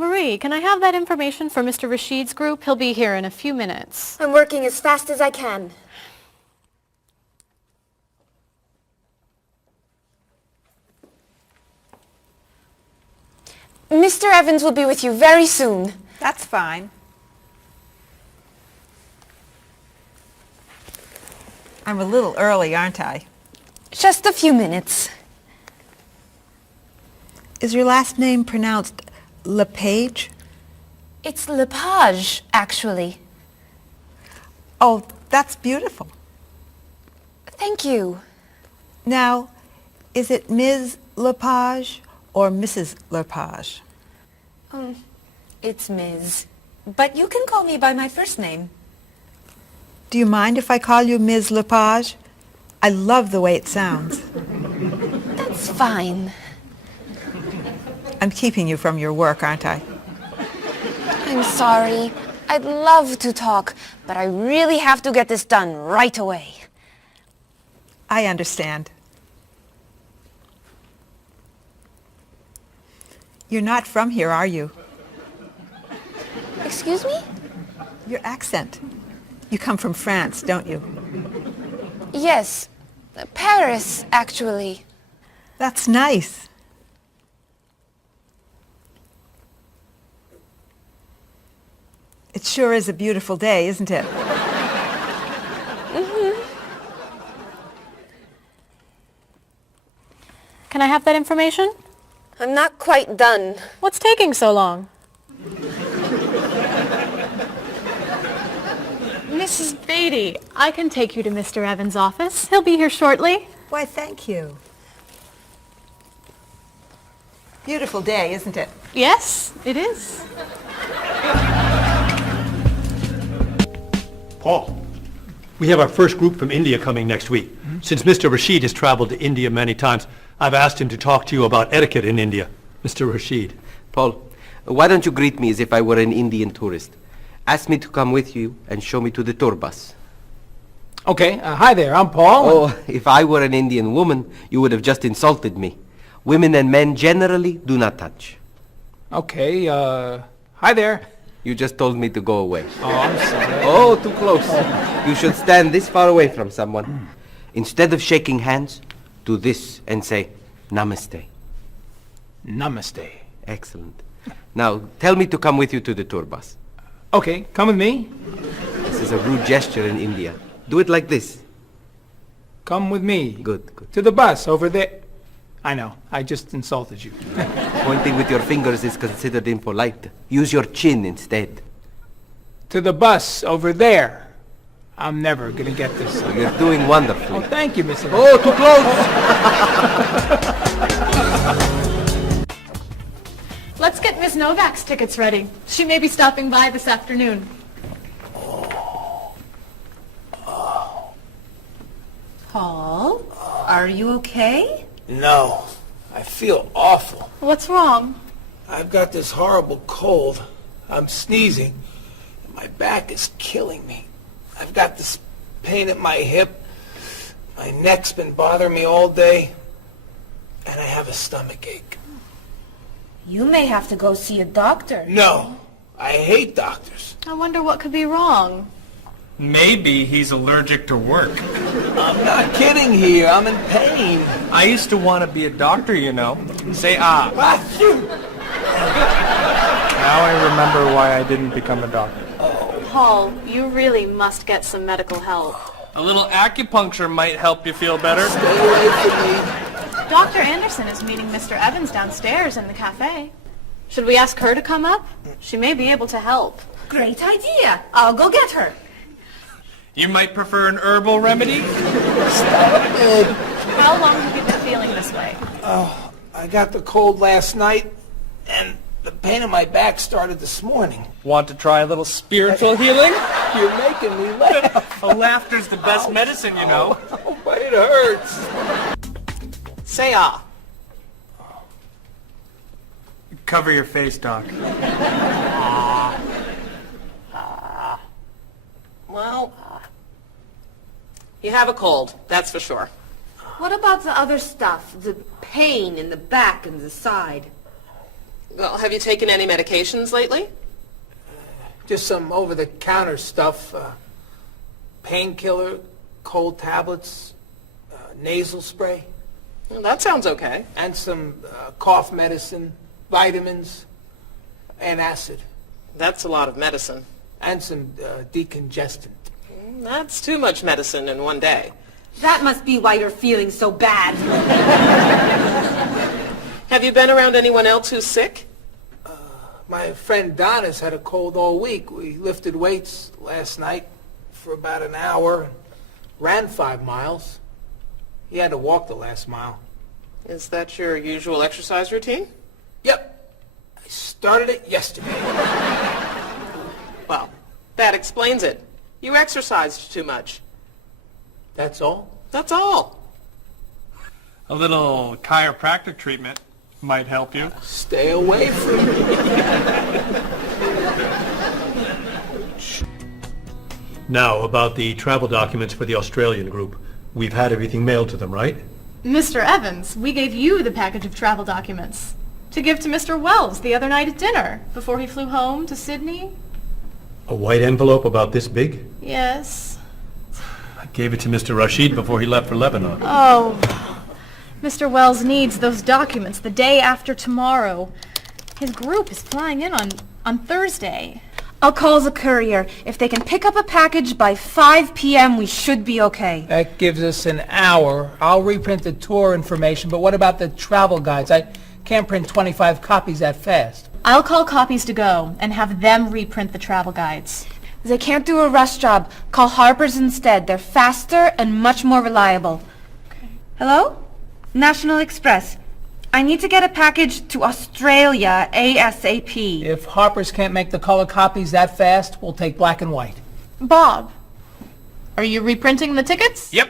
Marie, can I have that information for Mr. Rashid's group? He'll be here in a few minutes. I'm working as fast as I can. Mr. Evans will be with you very soon. That's fine. I'm a little early, aren't I? Just a few minutes. Is your last name pronounced LePage? It's Lepage, actually. Oh, that's beautiful. Thank you. Now, is it Ms. Lepage or Mrs. Lepage? It's Ms. But you can call me by my first name. Do you mind if I call you Ms. Lepage? I love the way it sounds. That's fine. I'm keeping you from your work, aren't I? I'm sorry. I'd love to talk, but I really have to get this done right away. I understand. You're not from here, are you? Excuse me? Your accent. You come from France, don't you? Yes. Paris, actually. That's nice. It sure is a beautiful day, isn't it? Can I have that information? I'm not quite done. What's taking so long? Mrs. Beatty, I can take you to Mr. Evans' office. He'll be here shortly. Why, thank you. Beautiful day, isn't it? Yes, it is. Paul, we have our first group from India coming next week. Since Mr. Rashid has traveled to India many times, I've asked him to talk to you about etiquette in India. Mr. Rashid. Paul, why don't you greet me as if I were an Indian tourist? Ask me to come with you and show me to the tour bus. Okay, hi there, I'm Paul. Oh, if I were an Indian woman, you would have just insulted me. Women and men generally do not touch. Okay, hi there. You just told me to go away. Oh, I'm sorry. Oh, too close. You should stand this far away from someone. Instead of shaking hands, do this and say, Namaste. Namaste. Excellent. Now, tell me to come with you to the tour bus. Okay, come with me. This is a rude gesture in India. Do it like this. Come with me. Good, good. To the bus over there. I know, I just insulted you. Pointing with your fingers is considered impolite. Use your chin instead. To the bus over there. I'm never gonna get this. You're doing wonderfully. Oh, thank you, Mr. Oh, too close! Let's get Ms. Novak's tickets ready. She may be stopping by this afternoon. Paul, are you okay? No, I feel awful. What's wrong? I've got this horrible cold. I'm sneezing. And my back is killing me. I've got this pain at my hip. My neck's been bothering me all day. And I have a stomach ache. You may have to go see a doctor. No, I hate doctors. I wonder what could be wrong. Maybe he's allergic to work. I'm not kidding here. I'm in pain. I used to want to be a doctor, you know. Say ah. Now I remember why I didn't become a doctor. Paul, you really must get some medical help. A little acupuncture might help you feel better. Stay away from me. Dr. Anderson is meeting Mr. Evans downstairs in the cafe. Should we ask her to come up? She may be able to help. Great idea. I'll go get her. You might prefer an herbal remedy? Stop it. How long have you been feeling this way? Oh, I got the cold last night, and the pain in my back started this morning. Want to try a little spiritual healing? You're making me laugh. Laughter's the best medicine, you know. Oh, but it hurts. Say ah. Cover your face, Doc. Well, you have a cold, that's for sure. What about the other stuff? The pain in the back and the side? Well, have you taken any medications lately? Just some over-the-counter stuff. Painkiller, cold tablets, nasal spray. Well, that sounds okay. And some cough medicine, vitamins, and acid. That's a lot of medicine. And some decongestant. That's too much medicine in one day. That must be why you're feeling so bad. Have you been around anyone else who's sick? My friend Don has had a cold all week. We lifted weights last night for about an hour, ran 5 miles. He had to walk the last mile. Is that your usual exercise routine? Yep. I started it yesterday. Well, that explains it. You exercised too much. That's all? That's all. A little chiropractic treatment might help you. Stay away from me. Now, about the travel documents for the Australian group. We've had everything mailed to them, right? Mr. Evans, we gave you the package of travel documents to give to Mr. Wells the other night at dinner before he flew home to Sydney. A white envelope about this big? Yes. I gave it to Mr. Rashid before he left for Lebanon. Oh, Mr. Wells needs those documents the day after tomorrow. His group is flying in on Thursday. I'll call the courier. If they can pick up a package by 5 p.m., we should be okay. That gives us an hour. I'll reprint the tour information, but what about the travel guides? I can't print 25 copies that fast. I'll call Copies to Go and have them reprint the travel guides. They can't do a rush job. Call Harper's instead. They're faster and much more reliable. Okay. Hello? National Express. I need to get a package to Australia ASAP. If Harper's can't make the color copies that fast, we'll take black and white. Bob, are you reprinting the tickets? Yep.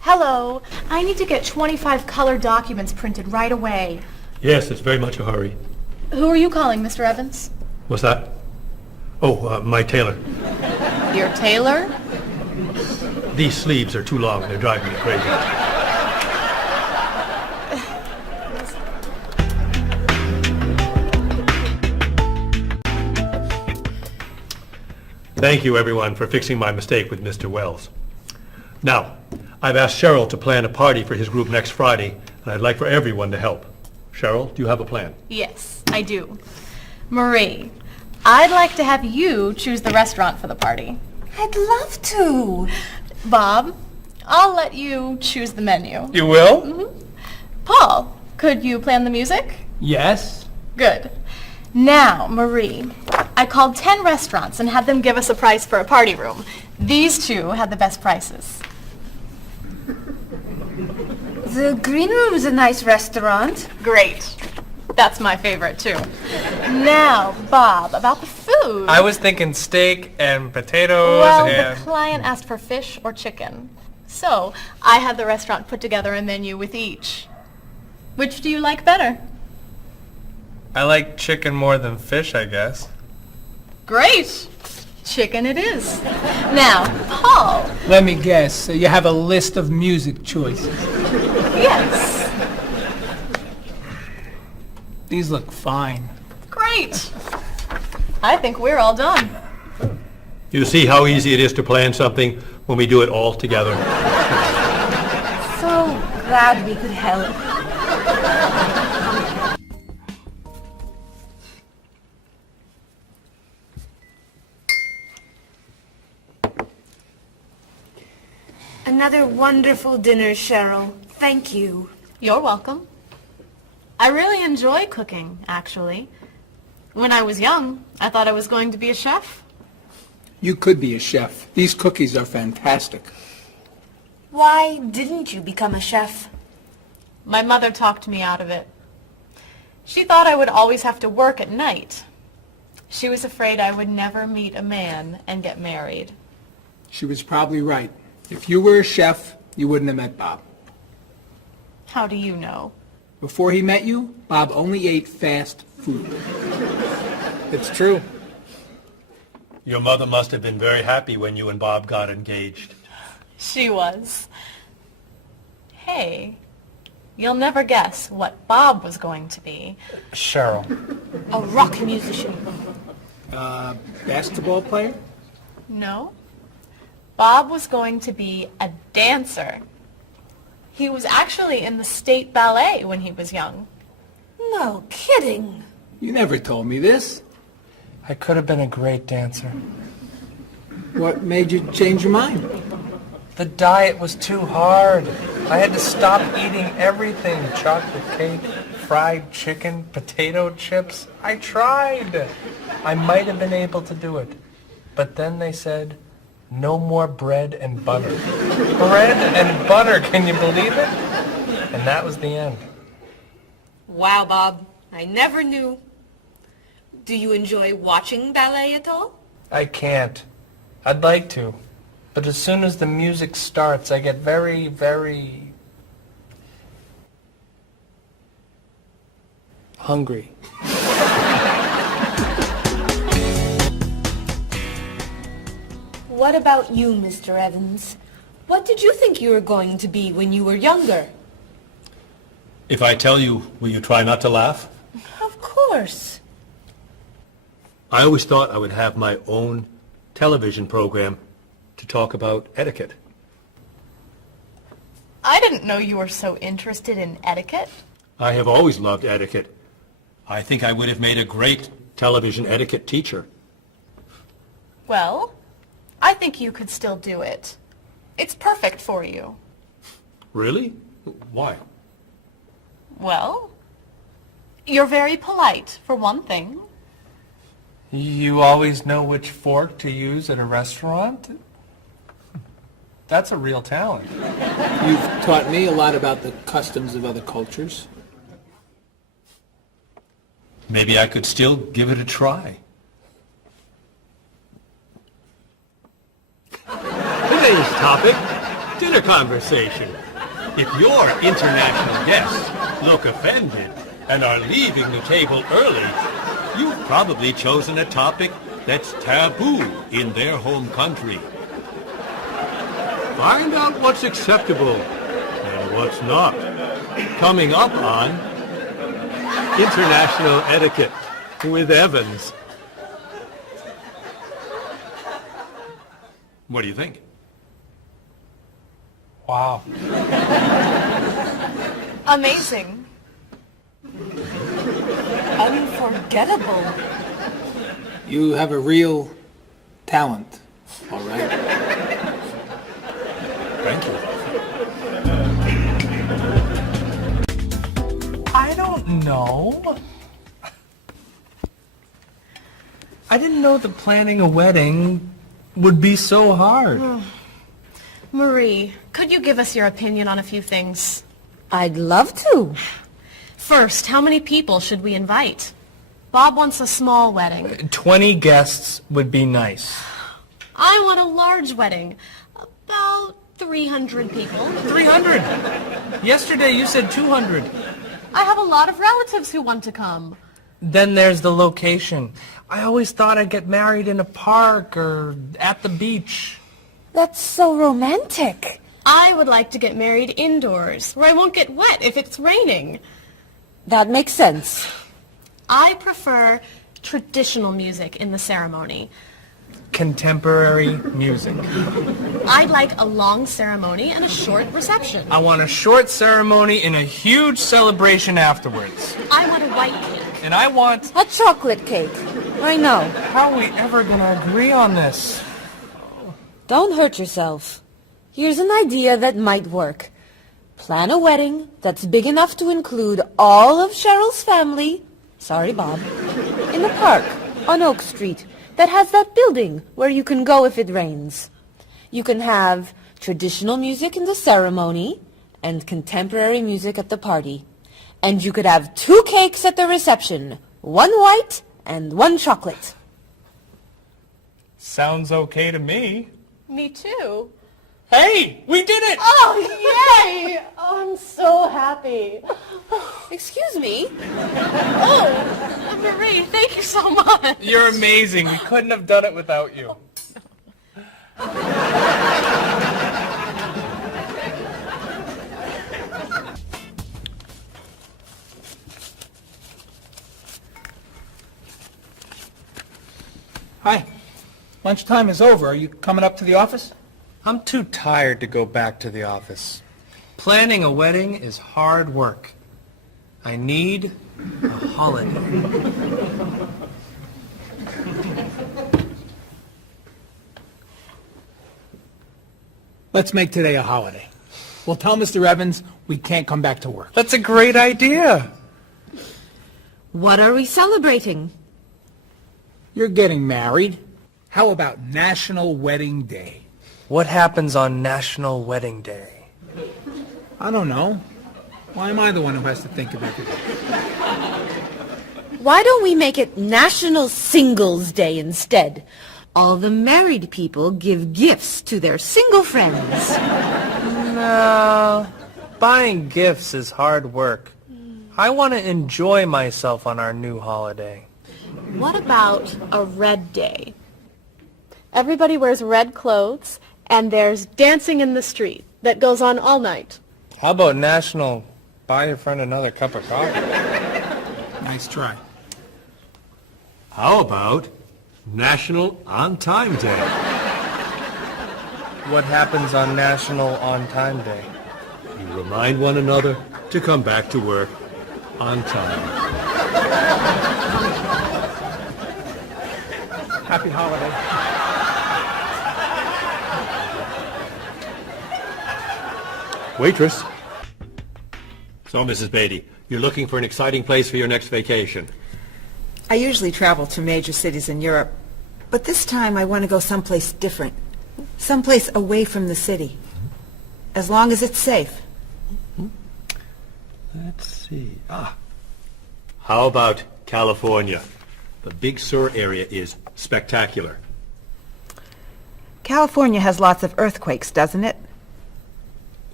Hello. I need to get 25 color documents printed right away. Yes, it's very much a hurry. Who are you calling, Mr. Evans? What's that? Oh, my tailor. Your tailor? These sleeves are too long. They're driving me crazy. Thank you, everyone, for fixing my mistake with Mr. Wells. Now, I've asked Cheryl to plan a party for his group next Friday, and I'd like for everyone to help. Cheryl, do you have a plan? Yes, I do. Marie, I'd like to have you choose the restaurant for the party. I'd love to. Bob, I'll let you choose the menu. You will? Mm-hmm. Paul, could you plan the music? Yes. Good. Now, Marie, I called 10 restaurants and had them give us a price for a party room. These two had the best prices. The Green Room's a nice restaurant. Great. That's my favorite, too. Now, Bob, about the food. I was thinking steak and potatoes Well, and... the client asked for fish or chicken. So, I had the restaurant put together a menu with each. Which do you like better? I like chicken more than fish, I guess. Great. Chicken it is. Now, Paul. Let me guess. You have a list of music choices. Yes. These look fine. Great. I think we're all done. You see how easy it is to plan something when we do it all together. So glad we could help. Another wonderful dinner, Cheryl. Thank you. You're welcome. I really enjoy cooking, actually. When I was young, I thought I was going to be a chef. You could be a chef. These cookies are fantastic. Why didn't you become a chef? My mother talked me out of it. She thought I would always have to work at night. She was afraid I would never meet a man and get married. She was probably right. If you were a chef, you wouldn't have met Bob. How do you know? Before he met you, Bob only ate fast food. It's true. Your mother must have been very happy when you and Bob got engaged. She was. Hey, You'll never guess what Bob was going to be. Cheryl. A rock musician. Basketball player? No. Bob was going to be a dancer. He was actually in the state ballet when he was young. No kidding. You never told me this. I could have been a great dancer. What made you change your mind? The diet was too hard. I had to stop eating everything. Chocolate cake, fried chicken, potato chips. I tried. I might have been able to do it. But then they said, no more bread and butter. Bread and butter, can you believe it? And that was the end. Wow, Bob. I never knew. Do you enjoy watching ballet at all? I can't. I'd like to. But as soon as the music starts, I get very, very hungry. What about you, Mr. Evans? What did you think you were going to be when you were younger? If I tell you, will you try not to laugh? Of course. I always thought I would have my own television program to talk about etiquette. I didn't know you were so interested in etiquette. I have always loved etiquette. I think I would have made a great television etiquette teacher. Well, I think you could still do it. It's perfect for you. Really? Why? Well, you're very polite, for one thing. You always know which fork to use at a restaurant? That's a real talent. You've taught me a lot about the customs of other cultures. Maybe I could still give it a try. Today's topic, dinner conversation. If your international guests look offended and are leaving the table early, you've probably chosen a topic that's taboo in their home country. Find out what's acceptable and what's not. Coming up on International Etiquette with Evans. What do you think? Wow. Amazing. Unforgettable. You have a real talent, all right? Thank you. I don't know. I didn't know that planning a wedding would be so hard. Marie, could you give us your opinion on a few things? I'd love to. First, how many people should we invite? Bob wants a small wedding. 20 guests would be nice. I want a large wedding. About 300 people. 300? Yesterday you said 200. I have a lot of relatives who want to come. Then there's the location. I always thought I'd get married in a park or at the beach. That's so romantic. I would like to get married indoors, where I won't get wet if it's raining. That makes sense. I prefer traditional music in the ceremony. Contemporary music. I'd like a long ceremony and a short reception. I want a short ceremony and a huge celebration afterwards. I want a white cake. And I want... A chocolate cake. I know. How are we ever going to agree on this? Don't hurt yourself. Here's an idea that might work. Plan a wedding that's big enough to include all of Cheryl's family, sorry Bob, in a park on Oak Street that has that building where you can go if it rains. You can have traditional music in the ceremony and contemporary music at the party. And you could have 2 cakes at the reception, 1 white and 1 chocolate. Sounds okay to me. Me too. Hey, we did it! Oh, yay! Oh, I'm so happy. Excuse me? Oh, Marie, thank you so much. You're amazing. We couldn't have done it without you. Hi. Lunchtime is over. Are you coming up to the office? I'm too tired to go back to the office. Planning a wedding is hard work. I need a holiday. Let's make today a holiday. We'll tell Mr. Evans we can't come back to work. That's a great idea. What are we celebrating? You're getting married. How about National Wedding Day? What happens on National Wedding Day? I don't know. Why am I the one who has to think of everything? Why don't we make it National Singles Day instead? All the married people give gifts to their single friends. No, buying gifts is hard work. I want to enjoy myself on our new holiday. What about a red day? Everybody wears red clothes, and there's dancing in the street that goes on all night. How about National Buy Your Friend Another Cup of Coffee? Nice try. How about National On Time Day? What happens on National On Time Day? You remind one another to come back to work on time. Happy holiday. Waitress. So, Mrs. Beatty, you're looking for an exciting place for your next vacation. I usually travel to major cities in Europe, but this time I want to go someplace different. Someplace away from the city. As long as it's safe. Let's see. How about California? The Big Sur area is spectacular. California has lots of earthquakes, doesn't it?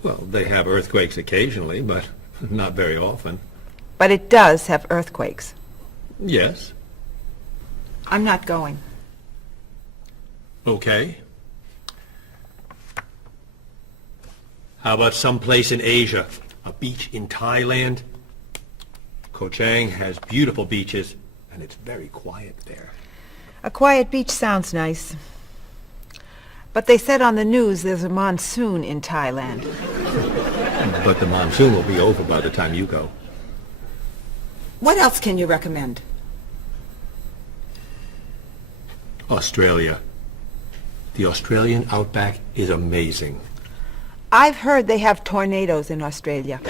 Well, they have earthquakes occasionally, but not very often. But it does have earthquakes. Yes. I'm not going. Okay. How about someplace in Asia? A beach in Thailand? Koh Chang has beautiful beaches, and it's very quiet there. A quiet beach sounds nice. But they said on the news there's a monsoon in Thailand. But the monsoon will be over by the time you go. What else can you recommend? Australia. The Australian outback is amazing. I've heard they have tornadoes in Australia.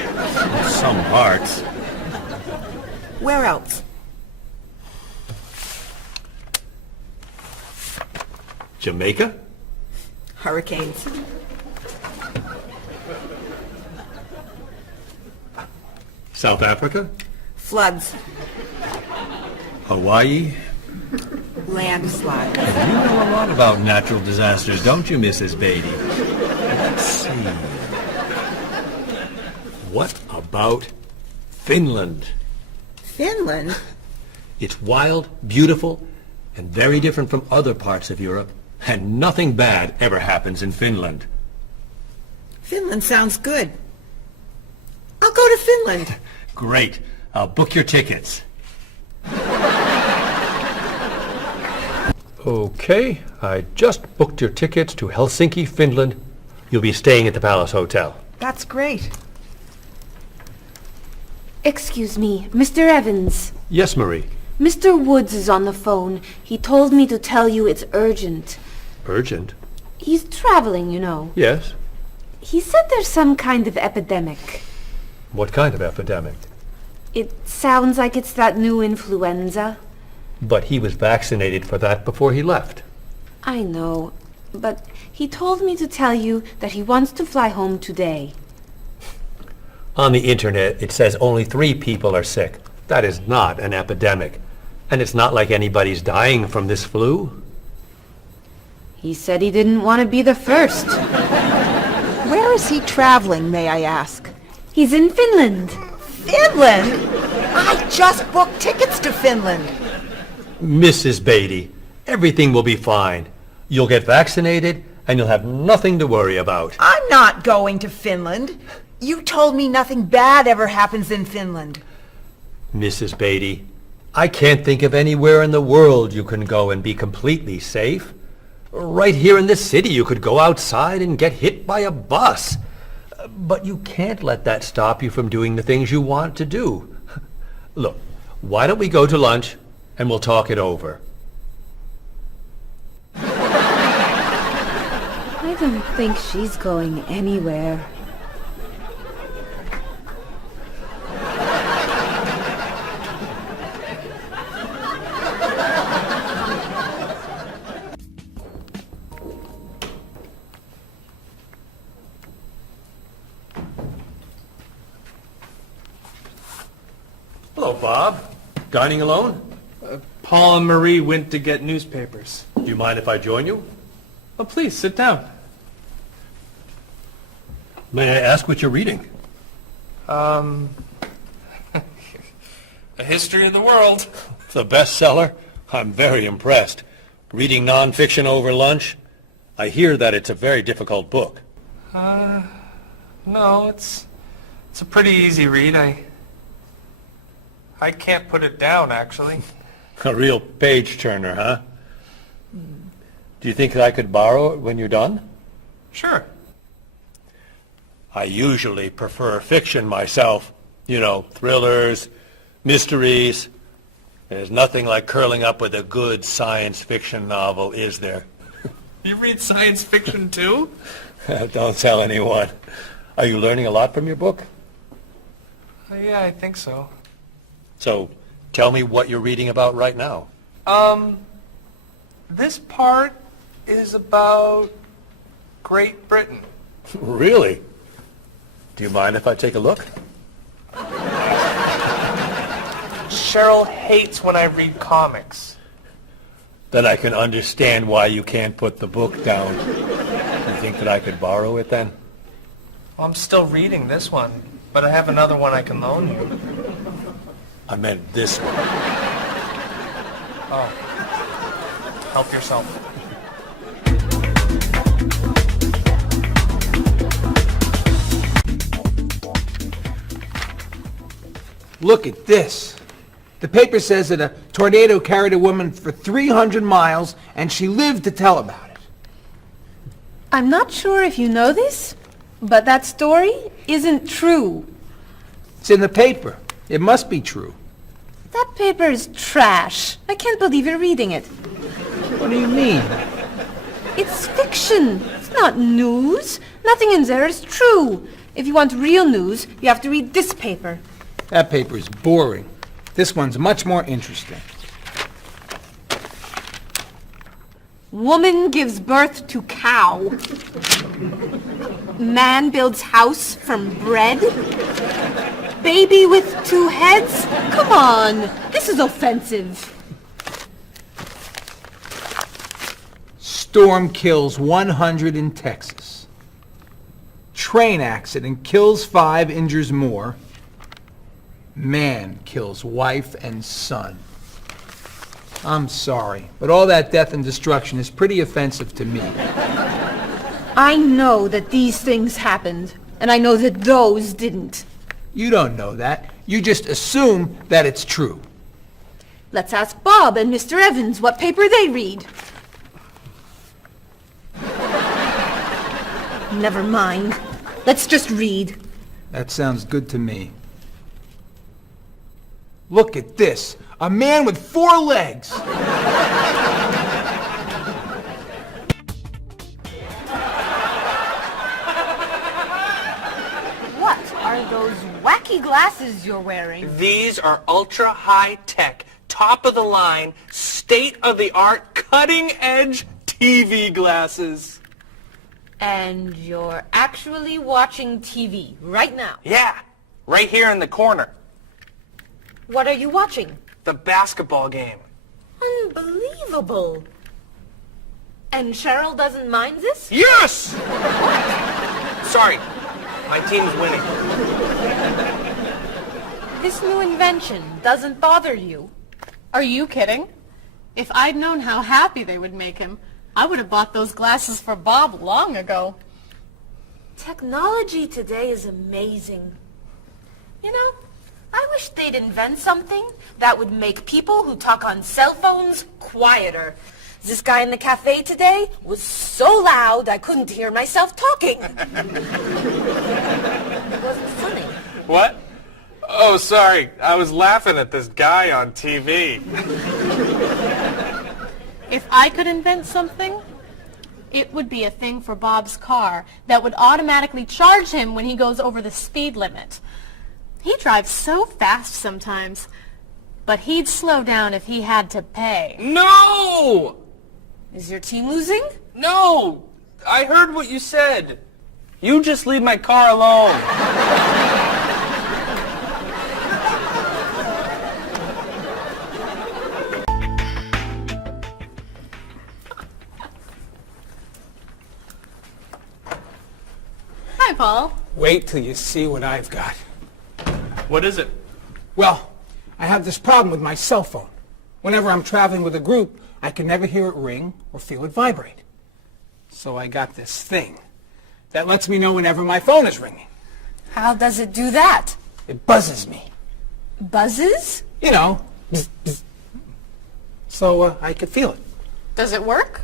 Some parts. Where else? Jamaica? Hurricanes. South Africa? Floods. Hawaii? Landslides. You know a lot about natural disasters, don't you, Mrs. Beatty? Let's see. What about Finland? Finland? It's wild, beautiful, and very different from other parts of Europe, and nothing bad ever happens in Finland. Finland sounds good. I'll go to Finland. Great. I'll book your tickets. Okay, I just booked your tickets to Helsinki, Finland. You'll be staying at the Palace Hotel. That's great. Excuse me, Mr. Evans. Yes, Marie. Mr. Woods is on the phone. He told me to tell you it's urgent. Urgent? He's traveling, you know. Yes. He said there's some kind of epidemic. What kind of epidemic? It sounds like it's that new influenza. But he was vaccinated for that before he left. I know, but he told me to tell you that he wants to fly home today. On the internet, it says only 3 people are sick. That is not an epidemic. And it's not like anybody's dying from this flu. He said he didn't want to be the first. Where is he traveling, may I ask? He's in Finland. Finland? I just booked tickets to Finland. Mrs. Beatty, everything will be fine. You'll get vaccinated, and you'll have nothing to worry about. I'm not going to Finland. You told me nothing bad ever happens in Finland. Mrs. Beatty, I can't think of anywhere in the world you can go and be completely safe. Right here in this city, you could go outside and get hit by a bus. But you can't let that stop you from doing the things you want to do. Look, why don't we go to lunch and we'll talk it over? I don't think she's going anywhere. Hello, Bob. Dining alone? Paul and Marie went to get newspapers. Do you mind if I join you? Oh, please, sit down. May I ask what you're reading? A history of the world. The bestseller? I'm very impressed. Reading nonfiction over lunch? I hear that it's a very difficult book. No, it's a pretty easy read. I can't put it down, actually. A real page-turner, huh? Do you think I could borrow it when you're done? Sure. I usually prefer fiction myself. You know, thrillers, mysteries. There's nothing like curling up with a good science fiction novel, is there? You read science fiction, too? Don't tell anyone. Are you learning a lot from your book? Yeah, I think so. So, tell me what you're reading about right now. This part is about Great Britain. Really? Do you mind if I take a look? Cheryl hates when I read comics. Then I can understand why you can't put the book down. You think that I could borrow it then? Well, I'm still reading this one, but I have another one I can loan you. I meant this one. Oh. Help yourself. Look at this. The paper says that a tornado carried a woman for 300 miles, and she lived to tell about it. I'm not sure if you know this, but that story isn't true. It's in the paper. It must be true. That paper is trash. I can't believe you're reading it. What do you mean? It's fiction. It's not news. Nothing in there is true. If you want real news, you have to read this paper. That paper is boring. This one's much more interesting. Woman gives birth to cow. Man builds house from bread. Baby with 2 heads? Come on, this is offensive. Storm kills 100 in Texas. Train accident kills 5, injures more. Man kills wife and son. I'm sorry, but all that death and destruction is pretty offensive to me. I know that these things happened, and I know that those didn't. You don't know that. You just assume that it's true. Let's ask Bob and Mr. Evans what paper they read. Never mind. Let's just read. That sounds good to me. Look at this. A man with 4 legs. What are those wacky glasses you're wearing? These are ultra high tech, top of the line, state of the art, cutting edge TV glasses. And you're actually watching TV right now. Yeah, right here in the corner. What are you watching? The basketball game. Unbelievable. And Cheryl doesn't mind this? Yes! Sorry, my team's winning. This new invention doesn't bother you. Are you kidding? If I'd known how happy they would make him, I would have bought those glasses for Bob long ago. Technology today is amazing. You know, I wish they'd invent something that would make people who talk on cell phones quieter. This guy in the cafe today was so loud I couldn't hear myself talking. It wasn't funny. What? Oh, sorry. I was laughing at this guy on TV. If I could invent something, it would be a thing for Bob's car that would automatically charge him when he goes over the speed limit. He drives so fast sometimes, but he'd slow down if he had to pay. No! Is your team losing? No! I heard what you said. You just leave my car alone. Hi, Paul. Wait till you see what I've got. What is it? Well, I have this problem with my cell phone. Whenever I'm traveling with a group, I can never hear it ring or feel it vibrate. So I got this thing that lets me know whenever my phone is ringing. How does it do that? It buzzes me. Buzzes? You know, bzz, bzz. So I could feel it. Does it work?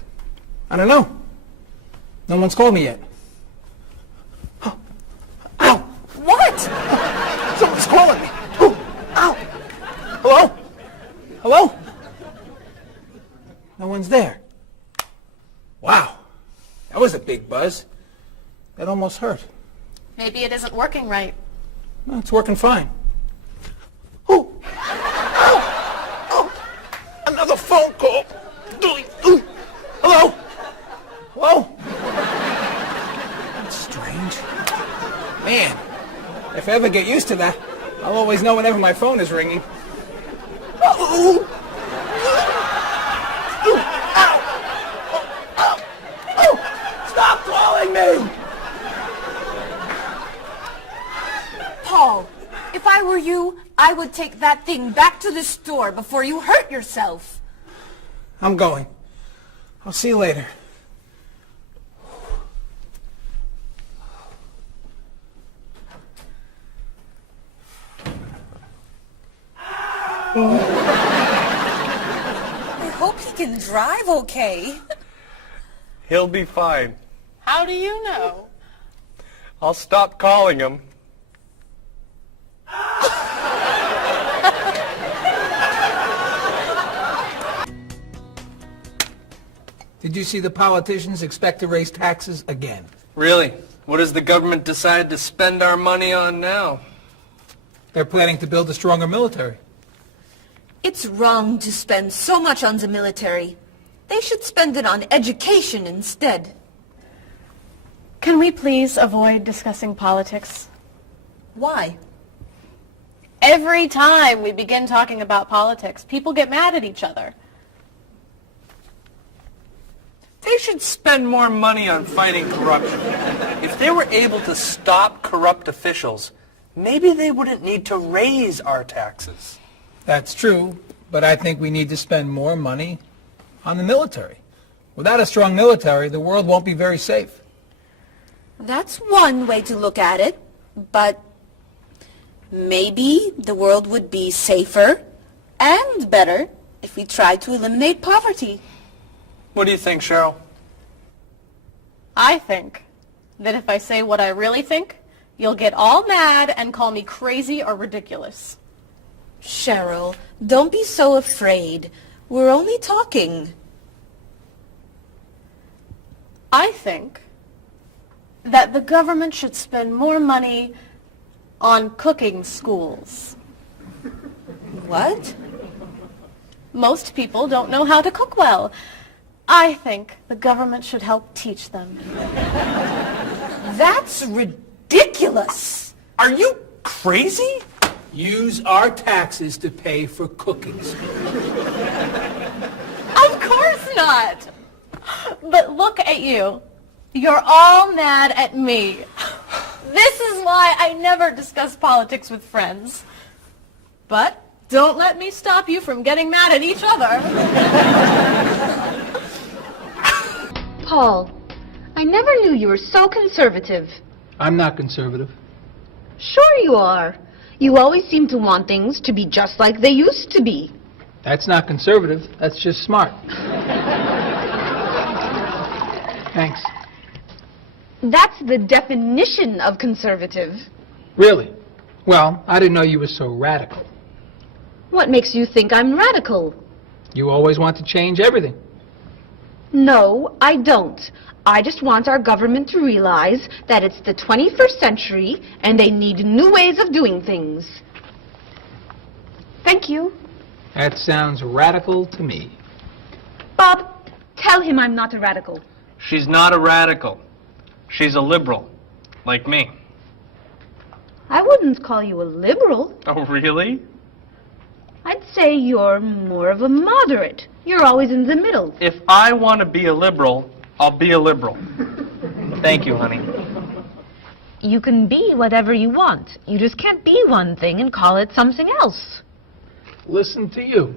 I don't know. No one's called me yet. Ow! What? Someone's calling me. Ooh, ow! Hello? Hello? No one's there. Wow. That was a big buzz. That almost hurt. Maybe it isn't working right. No, it's working fine. Ooh! Ow! Oh! Another phone call. Ooh. Hello? Hello? That's strange. Man, if I ever get used to that, I'll always know whenever my phone is ringing. Oh! Ow! Ow! Oh! Stop calling me! Paul, if I were you, I would take that thing back to the store before you hurt yourself. I'm going. I'll see you later. I hope he can drive okay. He'll be fine. How do you know? I'll stop calling him. Did you see the politicians expect to raise taxes again? Really? What has the government decided to spend our money on now? They're planning to build a stronger military. It's wrong to spend so much on the military. They should spend it on education instead. Can we please avoid discussing politics? Why? Every time we begin talking about politics, people get mad at each other. They should spend more money on fighting corruption. If they were able to stop corrupt officials, maybe they wouldn't need to raise our taxes. That's true, but I think we need to spend more money on the military. Without a strong military, the world won't be very safe. That's one way to look at it, but maybe the world would be safer and better if we tried to eliminate poverty. What do you think, Cheryl? I think that if I say what I really think, you'll get all mad and call me crazy or ridiculous. Cheryl, don't be so afraid. We're only talking. I think that the government should spend more money on cooking schools. What? Most people don't know how to cook well. I think the government should help teach them. That's ridiculous. Are you crazy? Use our taxes to pay for cooking school. Of course not. But look at you. You're all mad at me. This is why I never discuss politics with friends. But don't let me stop you from getting mad at each other. Paul, I never knew you were so conservative. I'm not conservative. Sure you are. You always seem to want things to be just like they used to be. That's not conservative. That's just smart. Thanks. That's the definition of conservative. Really? Well, I didn't know you were so radical. What makes you think I'm radical? You always want to change everything. No, I don't. I just want our government to realize that it's the 21st century and they need new ways of doing things. Thank you. That sounds radical to me. Bob, tell him I'm not a radical. She's not a radical. She's a liberal, like me. I wouldn't call you a liberal. Oh, really? I'd say you're more of a moderate. You're always in the middle. If I want to be a liberal, I'll be a liberal. Thank you, honey. You can be whatever you want. You just can't be one thing and call it something else. Listen to you.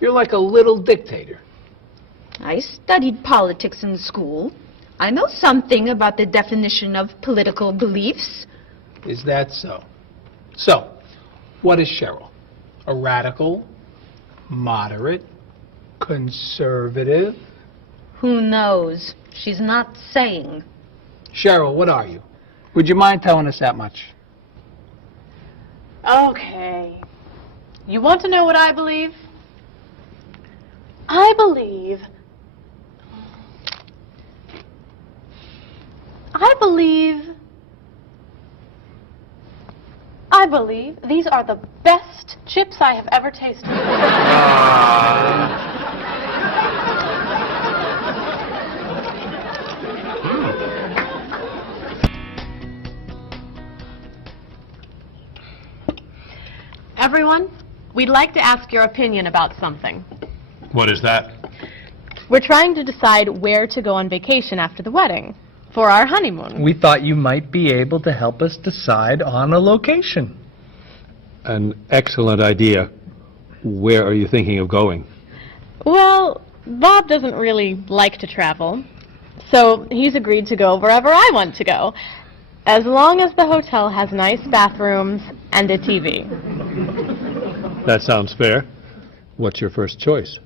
You're like a little dictator. I studied politics in school. I know something about the definition of political beliefs. Is that so? So, what is Cheryl? A radical, moderate, conservative? Who knows? She's not saying. Cheryl, what are you? Would you mind telling us that much? Okay. You want to know what I believe? I believe these are the best chips I have ever tasted. Everyone, we'd like to ask your opinion about something. What is that? We're trying to decide where to go on vacation after the wedding for our honeymoon. We thought you might be able to help us decide on a location. An excellent idea. Where are you thinking of going? Well, Bob doesn't really like to travel, so he's agreed to go wherever I want to go, as long as the hotel has nice bathrooms and a TV. That sounds fair. What's your first choice?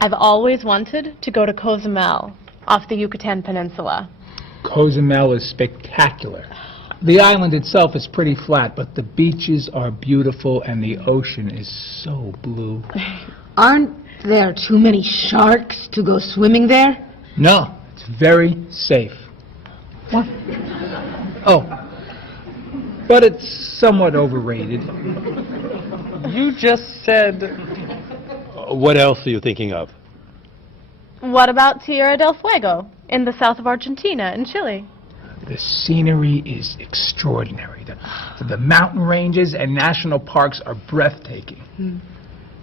I've always wanted to go to Cozumel, off the Yucatan Peninsula. Cozumel is spectacular. The island itself is pretty flat, but the beaches are beautiful and the ocean is so blue. Aren't there too many sharks to go swimming there? No, it's very safe. What? Oh, but it's somewhat overrated. You just said... What else are you thinking of? What about Tierra del Fuego, in the south of Argentina and Chile? The scenery is extraordinary. The mountain ranges and national parks are breathtaking.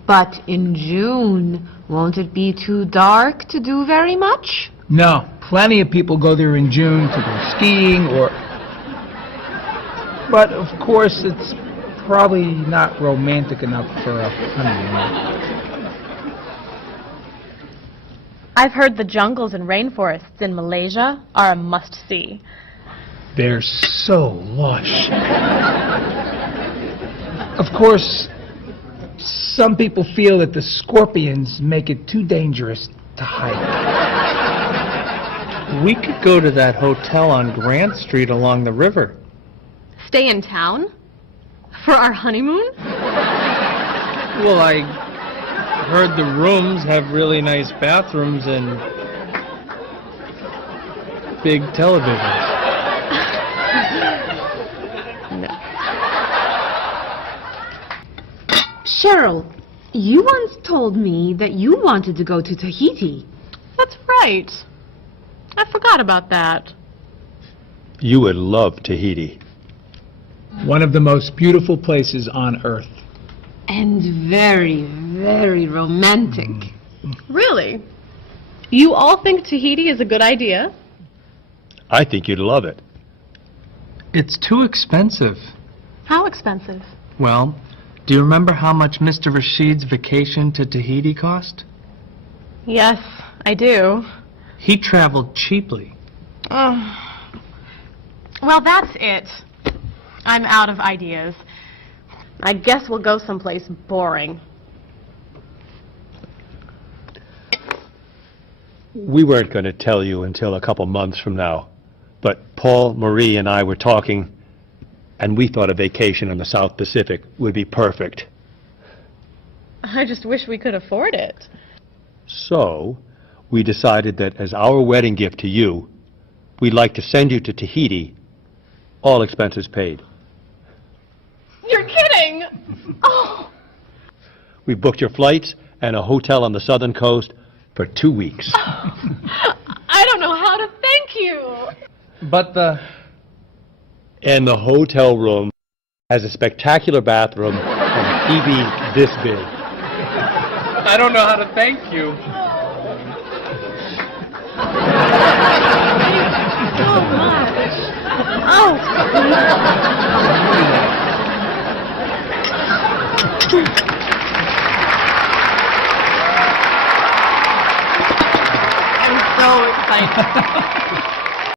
But in June, won't it be too dark to do very much? No, plenty of people go there in June to go skiing or... But, of course, it's probably not romantic enough for a honeymoon. I've heard the jungles and rainforests in Malaysia are a must-see. They're so lush. Of course, some people feel that the scorpions make it too dangerous to hike. We could go to that hotel on Grant Street along the river. Stay in town? For our honeymoon? Well, I heard the rooms have really nice bathrooms and big televisions. Cheryl, you once told me that you wanted to go to Tahiti. That's right. I forgot about that. You would love Tahiti. One of the most beautiful places on Earth. And very, very romantic. Really? You all think Tahiti is a good idea? I think you'd love it. It's too expensive. How expensive? Well, do you remember how much Mr. Rashid's vacation to Tahiti cost? Yes, I do. He traveled cheaply. Oh. Well, that's it. I'm out of ideas. I guess we'll go someplace boring. We weren't going to tell you until a couple months from now, but Paul, Marie, and I were talking, and we thought a vacation on the South Pacific would be perfect. I just wish we could afford it. So, we decided that as our wedding gift to you, we'd like to send you to Tahiti, all expenses paid. You're kidding! Oh! We booked your flights and a hotel on the southern coast for 2 weeks. I don't know how to thank you! But And the hotel room has a spectacular bathroom and a TV this big. I don't know how to thank you. So much. Oh! I'm so excited.